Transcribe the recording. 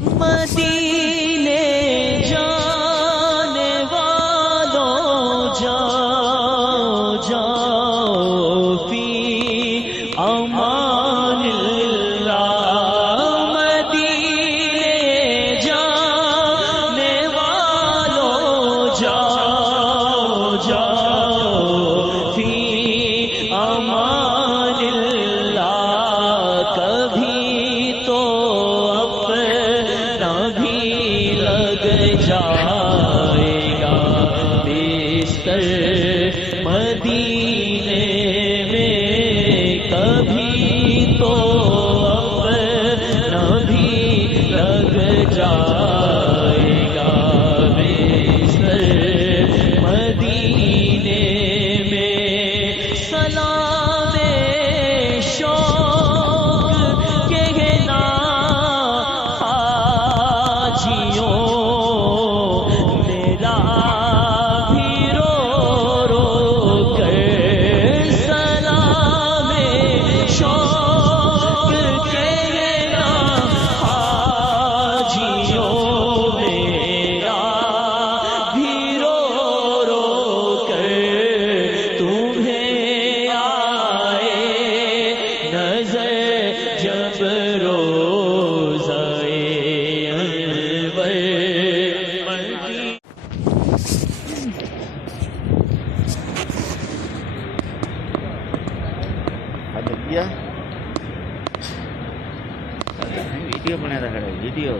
مدینے جانے والوں جاؤ جاؤ فی امان اللہ، مدینے جانے والوں جاؤ جاؤ فی امان اللہ، کبھی تو اپنا بھی لگ جائے گا بستر مدینے میں، کبھی تو اپنا بھی لگ جائے گا بستر مدینے میں۔ سلام شوق کہنا حاجیوں، میرا بھی رو رو کر سلام شوق کہنا حاجیوں، میرا بھی رو رو کر تمہیں آئے نظر جب روزہ انور مدینہ۔ ویڈیو بنا رہا ہے ویڈیو